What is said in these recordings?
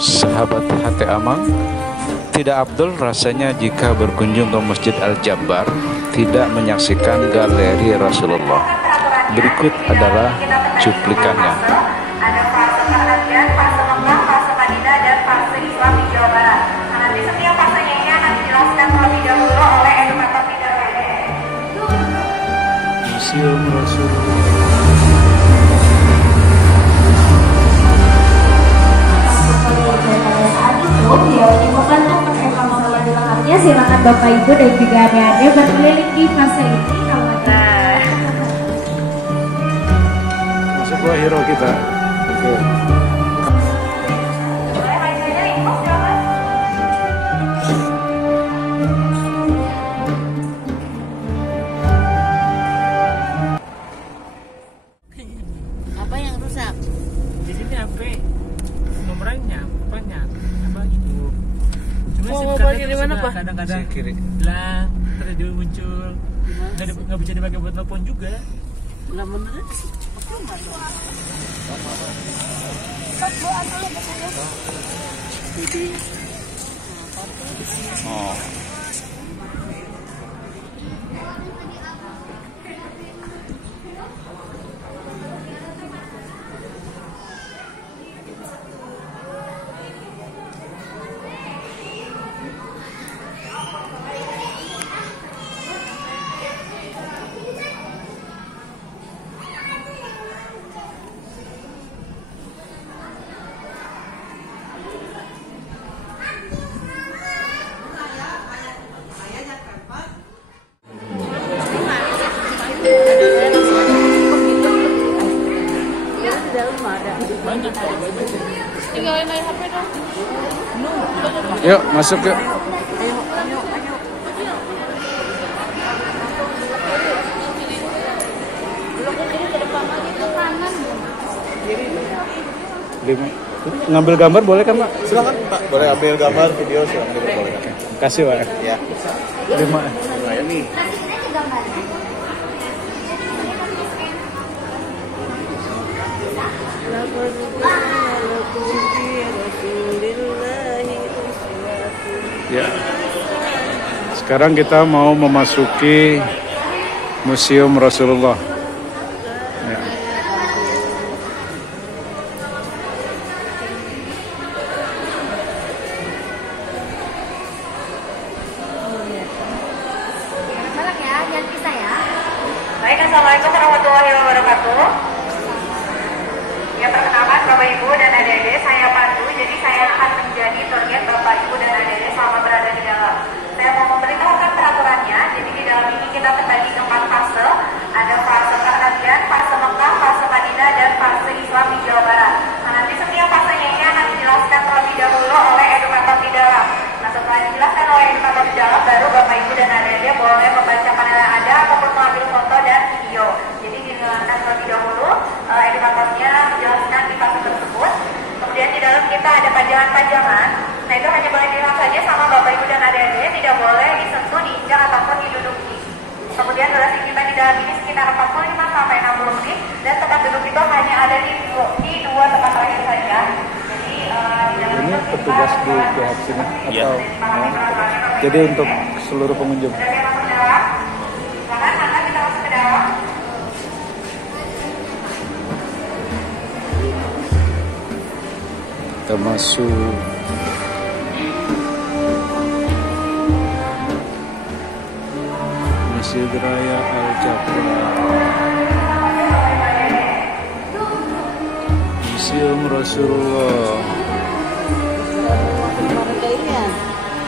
Sahabat hati Amang, tidak afdol rasanya jika berkunjung ke Masjid Al-Jabbar tidak menyaksikan galeri Rasulullah. Berikut adalah cuplikannya. Ada fase perhatian, fase Mekah, fase Madinah, dan fase Islam di Jawa Barat. Nah, nanti setiap fasenya ini akan dijelaskan terlebih dahulu oleh edukator bidang ini. Museum Rasulullah. Beliau ini membantu mengevaluasi lengkapnya. Silakan Bapak Ibu dan juga adik-adik berkeliling di fase ini. Masuk buah hero kita. Oke. Apa yang rusak? Di sini HP nomornya banyak apa itu. Cuma Mau SIM ngobrol card di itu mana, sudah Pak? kadang-kadang Sisi kiri. hilang, terus dia muncul. Nggak bisa dipakai buat telepon juga. Nggak bener sih. Oh. Tinggalin aja HP dong. Yuk, masuk yuk. Ngambil gambar boleh kan, Pak? Silakan Pak, boleh ambil gambar, video, silakan diperbolehkan. Kasih, Pak. Ya. 5. Nah, ini. Ya. Sekarang kita mau memasuki Museum Rasulullah. Ya. Salam ya, jangan bisa ya. Baik, assalamualaikum warahmatullahi wabarakatuh. Ya, perkenalkan Bapak Ibu dan adik-adik, saya Pandu. Jadi saya akan menjadi tour guide Bapak Ibu dan adik-adik selama berada di dalam. Saya mau memberitahukan peraturannya. Jadi di dalam ini kita terbagi ke 4 fase. Ada fase perhatian, fase Mekah, fase Madinah, dan fase Islam di Jawa Barat. Nah, nanti setiap fasenya ini akan dijelaskan terlebih dahulu oleh edukator di dalam. Nah, setelah dijelaskan oleh edukator di dalam, baru Bapak Ibu dan adik-adik boleh membaca panel yang ada ataupun mengambil foto dan video. Jadi dijelaskan terlebih dahulu, edukatornya menjelaskan di fase tersebut. Kemudian di dalam kita ada pajangan-pajangan. Nah, itu hanya boleh dilihat saja sama Bapak Ibu dan adik-adik, tidak boleh disentuh, diinjak ataupun diduduki. Kemudian durasi kita di dalam ini sekitar 45 sampai 60 menit dan tempat duduk itu hanya ada di dua tempat terakhir saja. Jadi di dalam Ini itu kita petugas di pihak sini Iya. atau jadi untuk seluruh pengunjung. Sudah siap masuk ke dalam? Silakan, maka kita masuk ke dalam. Kita masuk. Masjid Raya Al-Jabbar. Museum Rasulullah. Harga ini ya.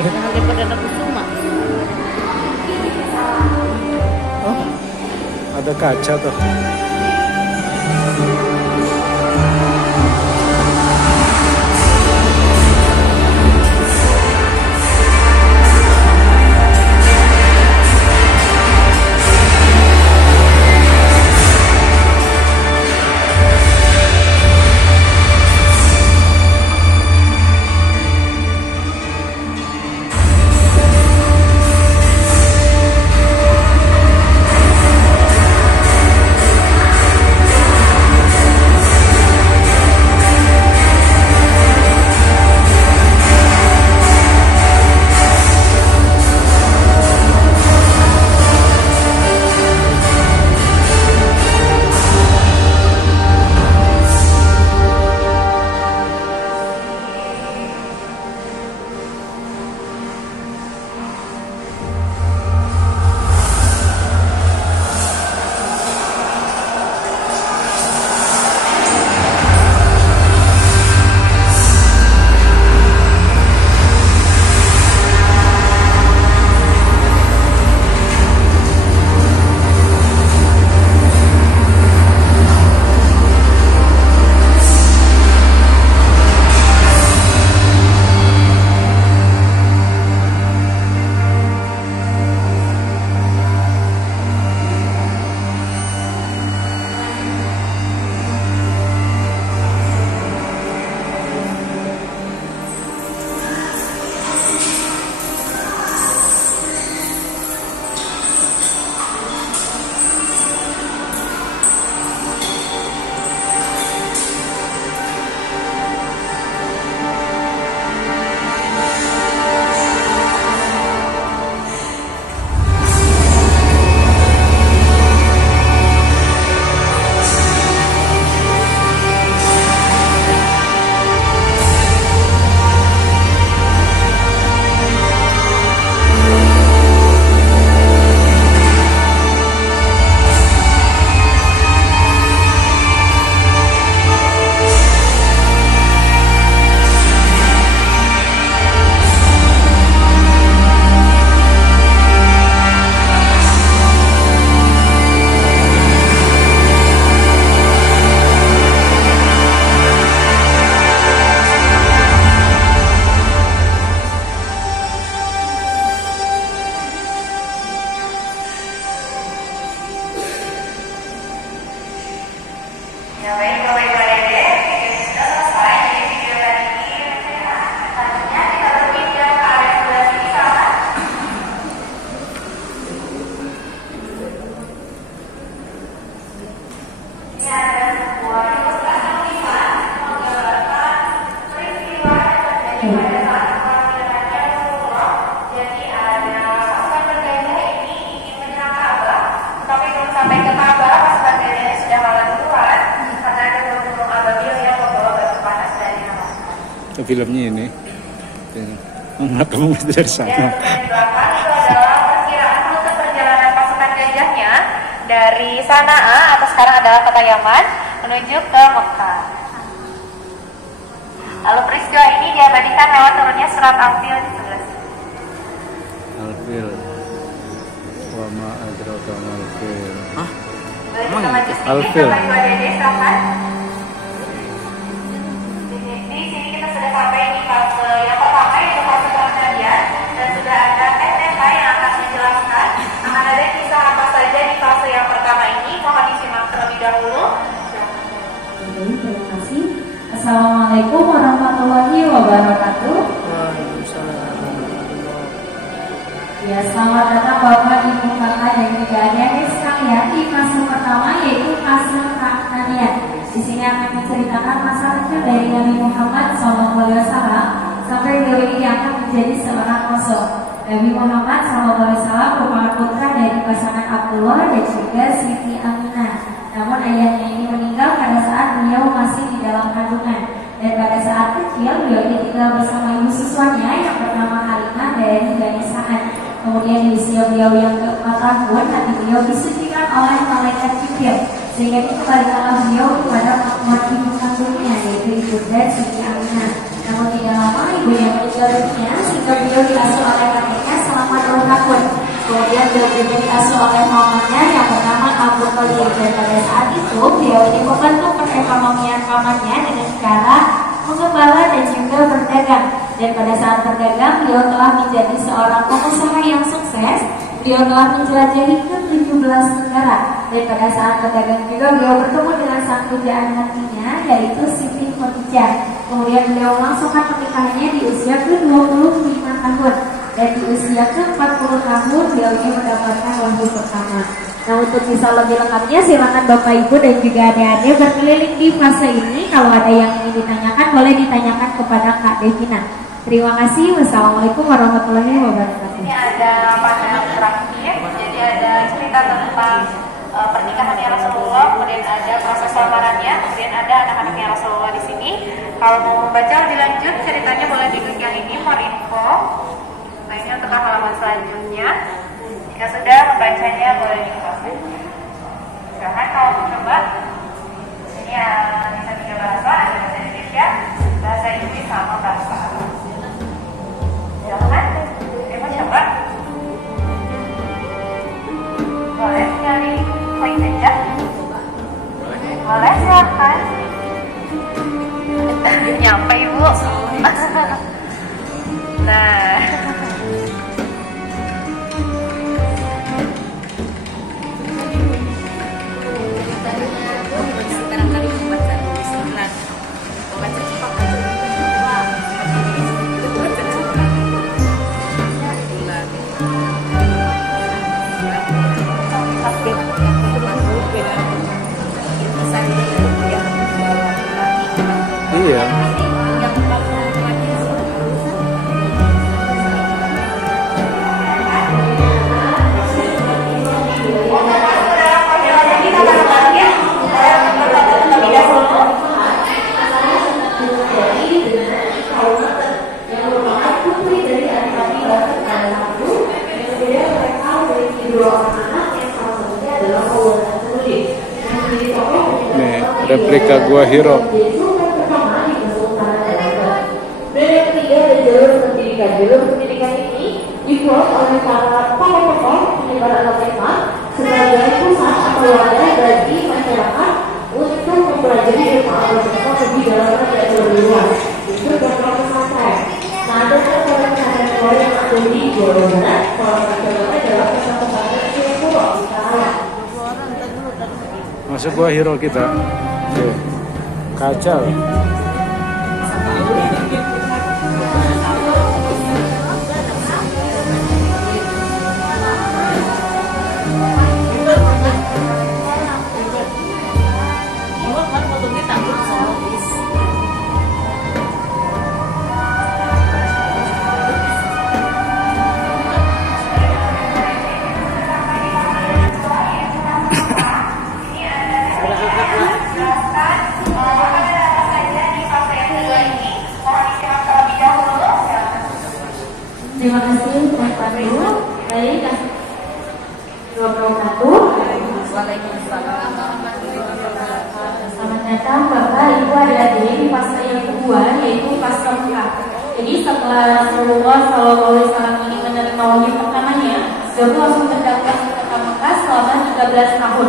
Harga Perdana Kusuma. Oh, ada kaca tuh. Ya baik Bapak Ibu adik-adik, video sudah selesai. Jadi video tadi ini selanjutnya kita berpindah ke area sebelah sini sama. Ini ada sebuah ilustrasi lukisan menggambarkan peristiwa yang terjadi pada saat kelahirannya Rasulullah. Jadi ada pasukan bergajah ini ingin menyerang Ka'bah, tapi belum sampai ke Ka'bah pasukan gajahnya sudah kalah duluan karena ada burung ababil yang membawa batu panas dari Hamas. Filmnya ini kamu dari sana. Dan di belakang itu adalah perkiraan rute perjalanan pasukan gajahnya dari Sana'a atau sekarang adalah kota Yaman menuju ke Mekah. Lalu peristiwa ini diabadikan lewat turunnya surat Al-Fil di sebelah sini. Al-Fil. Wa ma adraka mal-fil. Boleh kita maju sedikit, Al-Fil. Bapak Ibu adik-adik, silakan. Di sini kita sudah sampai di fase yang pertama, yaitu fase pengendalian, dan sudah ada tema yang akan menjelaskan akan ada kisah apa saja di fase yang pertama ini. Mohon disimak terlebih dahulu. Terima kasih. Assalamualaikum warahmatullahi wabarakatuh. Ya, selamat datang Bapak, Ibu, Kakak, dan juga adik-adik sekalian di fase pertama, yaitu fase pengendalian. Di sini akan menceritakan masa kecil dari Nabi Muhammad SAW sampai beliau ini akan menjadi seorang rasul. Nabi Muhammad SAW merupakan putra dari pasangan Abdullah dan juga Siti Aminah. Namun ayahnya ini meninggal pada saat beliau masih di dalam kandungan. Dan pada saat kecil beliau ini tinggal bersama ibu siswanya yang bernama Halimah dari Bani Sa'ad. Kemudian di usia beliau yang ke-4 tahun, hati beliau disucikan oleh malaikat Jibril, sehingga dikembalikanlah beliau kepada makmur ibu kandungnya, yaitu Ibunda Siti Aminah. Namun tidak lama ibunya meninggal dunia, sehingga beliau diasuh oleh kakeknya selama 2 tahun. Kemudian beliau juga diasuh oleh pamannya yang bernama Abu Thalib, dan pada saat itu beliau ini membantu perekonomian pamannya dengan cara menggembala dan juga berdagang. Dan pada saat berdagang, beliau telah menjadi seorang pengusaha yang sukses. Beliau telah menjelajahi ke 17 negara. Dan pada saat berdagang juga beliau bertemu dengan sang pujaan hatinya, yaitu Siti Khadijah. Kemudian beliau melangsungkan pernikahannya di usia ke-25 tahun. Dan di usia ke-40 tahun beliau ini mendapatkan wahyu pertama. Nah, untuk bisa lebih lengkapnya silakan Bapak Ibu dan juga adik-adik berkeliling di fase ini. Kalau ada yang ingin ditanyakan boleh ditanyakan kepada Kak Devina. Terima kasih. Wassalamualaikum warahmatullahi wabarakatuh. Ini ada pandangan terakhir, jadi ada cerita tentang pernikahannya Rasulullah, kemudian ada proses lamarannya, kemudian ada anak-anaknya Rasulullah di sini. Kalau mau membaca lebih lanjut ceritanya boleh diklik yang ini, more info. Nah, ini untuk halaman selanjutnya. Jika sudah membacanya boleh diklik. Silahkan kalau mau coba. Ini bisa 3 bahasa, ada bahasa Indonesia, bahasa Inggris, sama bahasa Arab. Silahkan, mau coba. Boleh nyari poin aja. Boleh, silahkan. Nyampe Ibu. Nah. Iya. Nih, replika Gua Hiro. Jalur pendidikan ini dibuat oleh para tokoh penyebar agama sebagai pusat atau wadah bagi masyarakat untuk mempelajari ilmu agama lebih dalam dan lebih luas. Itu beberapa pesantren. Nah, ada beberapa pesantren yang ada di Jawa Barat. Salah satunya adalah pesantren Singapura di Karawang. Masuk Gua Hiro kita. Oke. Kacau. Terima kasih Pak Pandu. Baik, wabarakatuh. Selamat datang Bapak, Ibu, adik-adik di fase yang kedua, yaitu fase Mekah. Jadi setelah Rasulullah SAW ini menerima wahyu pertamanya, beliau langsung berdakwah ke Mekah selama 13 tahun.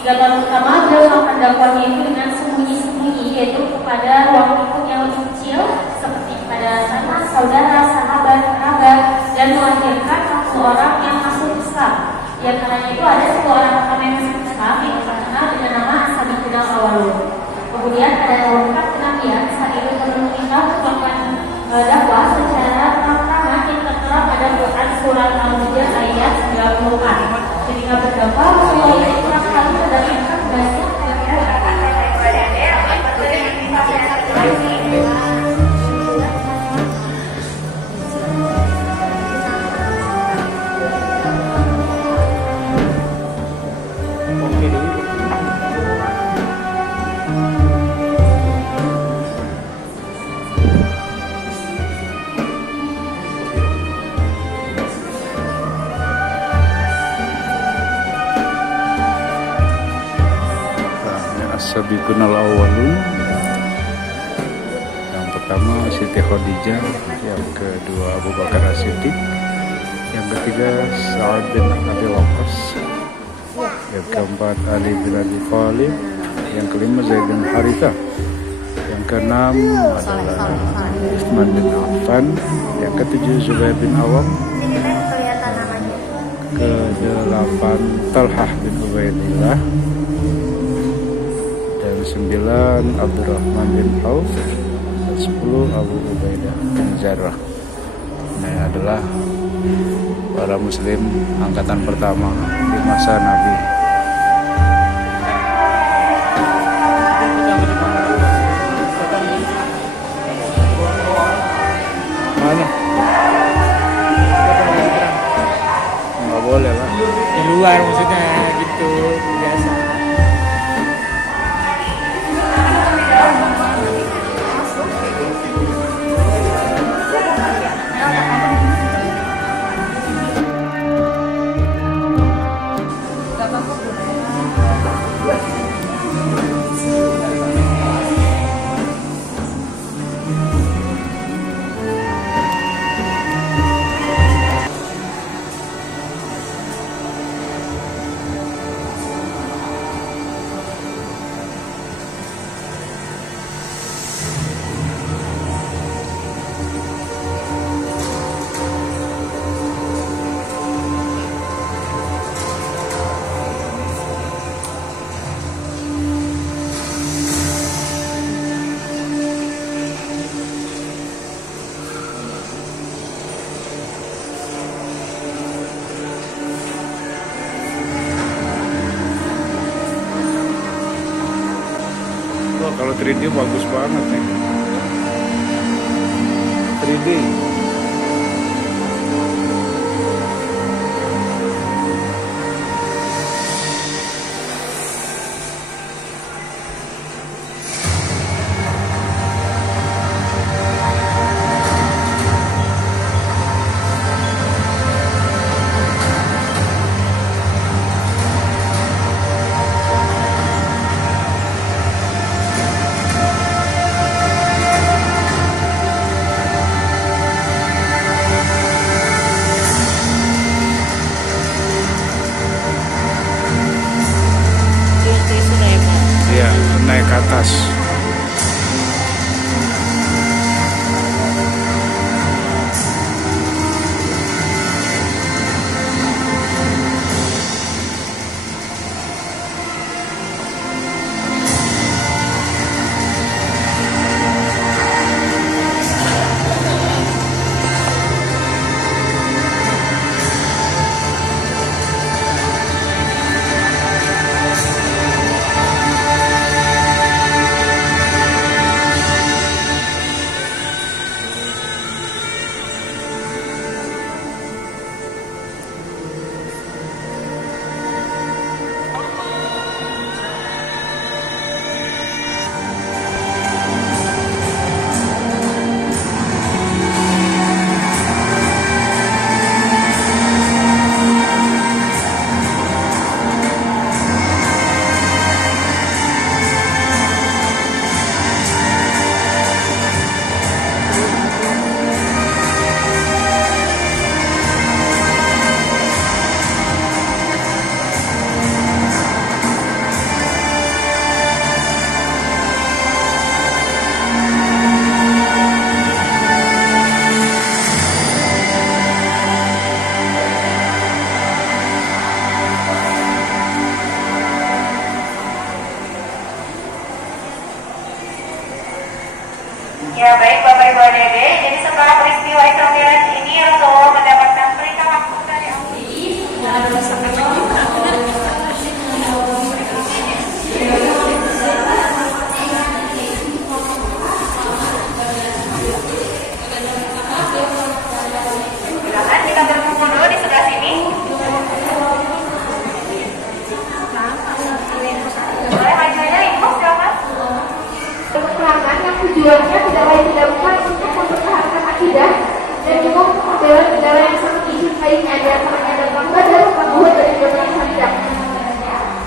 3 tahun pertama beliau melakukan dakwahnya itu dengan sembunyi-sembunyi, yaitu kepada ruang lingkup yang lebih kecil, seperti kepada sanak saudara, sahabat, kerabat, dan melahirkan 1 orang yang masuk Islam. Di antaranya itu ada 10 orang pertama yang masuk Islam yang terkenal dengan nama As-Sabiqun Al-Awwalun. Kemudian pada tahun 4 kenabian, saat itu pemerintah melakukan dakwah secara pertama yang tertera pada Quran surat Al-Hijr ayat 94. Ketika berdakwah, Rasulullah itu kurang kali mendapatkan banyak As-Sabiqun Al-Awwalun. Yang pertama Siti Khadijah, yang kedua Abu Bakar As-Siddiq, yang ketiga Sa'ad bin Abi Waqqas, yang keempat Ali bin Abi Thalib, yang kelima Zaid bin Harithah, yang keenam adalah Utsman bin Affan, yang ketujuh Zubair bin Awam, ke-8 Talhah bin Ubaidillah, dan 9 Abdurrahman bin Auf, dan 10 Abu Ubaidah bin Jarrah. Ini adalah para muslim angkatan pertama di masa Nabi. Mana? Nggak boleh lah. Di luar maksudnya gitu biasa. Kalau 3D bagus banget nih. 3D. Ya, naik ke atas. Ya baik Bapak Ibu Adik-adik, jadi setelah peristiwa Isra Mi'raj ini Rasulullah mendapatkan perintah langsung dari Allah. Silakan kita berkumpul dulu di sebelah sini. Boleh maju-maju info silakan. Peperangan yang tujuannya tidak lain tidak bukan untuk mempertahankan akidah dan juga untuk membela negara yang sangat dicintainya, di antaranya ada Perang Badar, Perang Uhud, dan juga Perang Khandaq.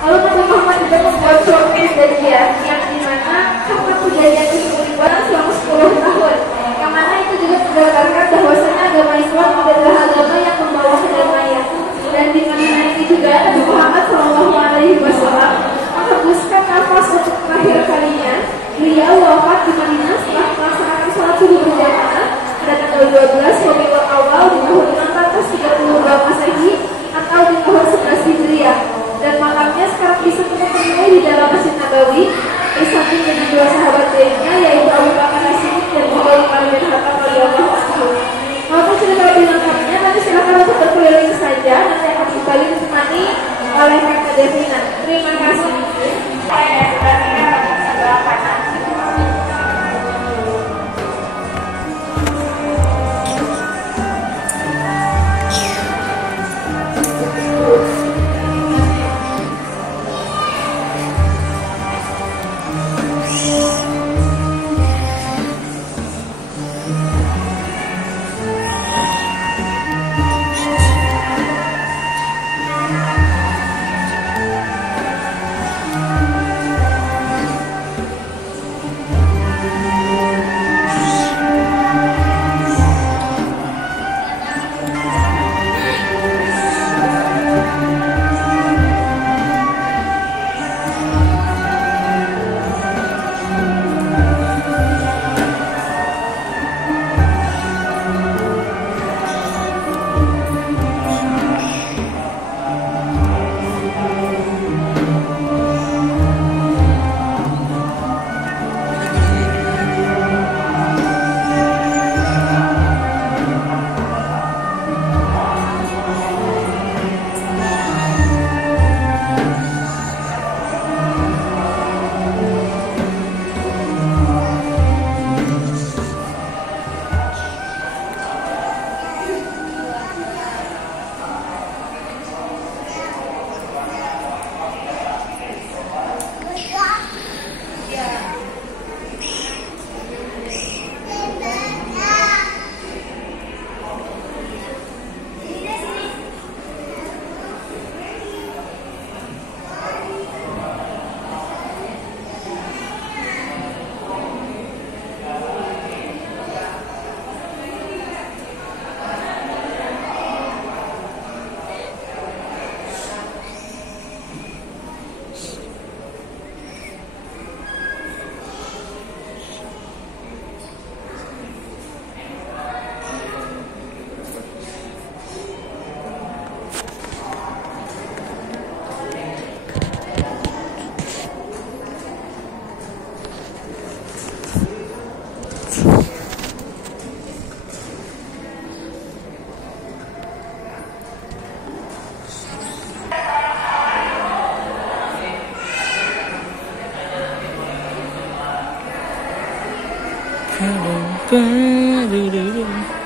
Lalu Nabi Muhammad juga membuat suatu perjanjian yang dimana kapan perjanjian itu berjalan selama 10 tahun, yang mana itu juga berdasarkan bahwasanya agama Islam adalah agama yang membawa kedamaian, dan di mana itu juga Nabi Muhammad SAW menghembuskan nafas untuk terakhir kalinya. Beliau wafat di Madinah setelah melaksanakan sholat subuh berjamaah pada tanggal 12 Rabiul Awal di tahun 432 Masehi atau di tahun 11 Hijriah, dan makamnya sekarang bisa kita temui di dalam Masjid Nabawi bersama dengan dua sahabat lainnya yaitu Abu Bakar As-Siddiq dan juga Umar bin Khattab radhiyallahu anhu. Maupun cerita lebih lengkapnya nanti silakan untuk berkeliling saja, nanti akan kembali ditemani oleh Kak Devina. Terima kasih. Saya sebelah kanan. Ba-da-da-da-da.